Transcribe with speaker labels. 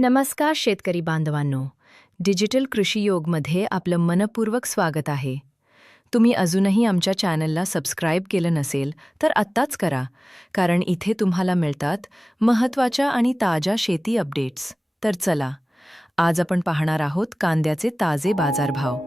Speaker 1: नमस्कार शेतकरी बांधवांनो. डिजिटल कृषी योगमध्ये आपलं मनपूर्वक स्वागत आहे. तुम्ही अजूनही आमच्या चॅनलला सबस्क्राईब केलं नसेल तर आत्ताच करा कारण इथे तुम्हाला मिळतात महत्त्वाच्या आणि ताज्या शेती अपडेट्स. तर चला आज आपण पाहणार आहोत कांद्याचे ताजे बाजारभाव.